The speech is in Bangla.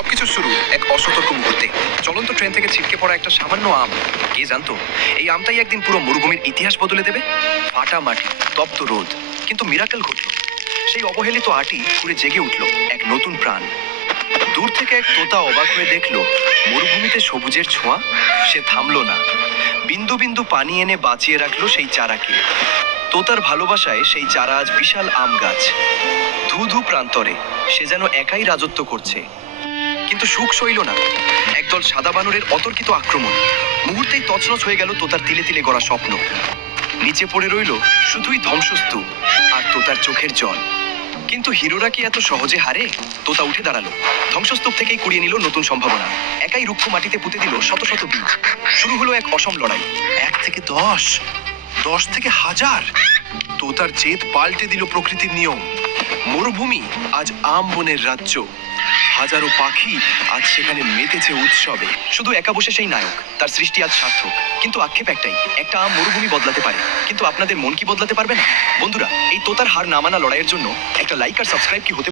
সবকিছু শুরু এক অসতর্ক মুহূর্তে। চলন্ত ট্রেন থেকে ছিটকে পড়া একটা সামান্য আম। কে জানতো এই আমটাই একদিন পুরো মরুভূমির ইতিহাস বদলে দেবে। ফাটা মাটি, তপ্ত রোদ, কিন্তু মিরাকেল ঘটল। সেই অবহেলিত আটি ঘুরে জেগে উঠল এক নতুন প্রাণ। দূর থেকে এক তোতা অবাক হয়ে দেখলো মরুভূমিতে সবুজের ছোঁয়া। সে থামলো না, বিন্দু বিন্দু পানি এনে বাঁচিয়ে রাখলো সেই চারাকে। তোতার ভালোবাসায় সেই চারা আজ বিশাল আম গাছ। ধু ধু প্রান্তরে সে যেন একাই রাজত্ব করছে। কিন্তু সুখ সইল না। একদল সাদা বানরের অতর্কিত আক্রমণ। মুহূর্তেই তছনছ হয়ে গেল তোতার তিলে তিলে গড়া স্বপ্ন। নিচে পড়ে রইল শুধুই ধ্বংসস্তূপ আর তোতার চোখের জল। কিন্তু হিরোরা কি এত সহজে হারে? তোতা উঠে দাঁড়ালো, ধ্বংসস্তূপ থেকেই কুড়িয়ে নিল নতুন সম্ভাবনা। একাই রুক্ষ মাটিতে পুঁতে দিল শত শত বীজ। শুরু হলো এক অসম লড়াই। 1 থেকে 10, 10 থেকে 1000। তোতার জেদ পাল্টে দিল প্রকৃতির নিয়ম। মরুভূমি আজ আম বনের রাজ্য। হাজারো পাখি আজ সেখানে মেতেছে উৎসবে। শুধু একা বসে সেই নায়ক, তার সৃষ্টি আজ সার্থক। কিন্তু আক্ষেপ একটাই, একটা আম মরুভূমি বদলাতে পারে, কিন্তু আপনাদের মন কি বদলাতে পারবে না? বন্ধুরা, এই তোতার হার না মানা লড়াইয়ের জন্য একটা লাইক আর সাবস্ক্রাইব কি হতে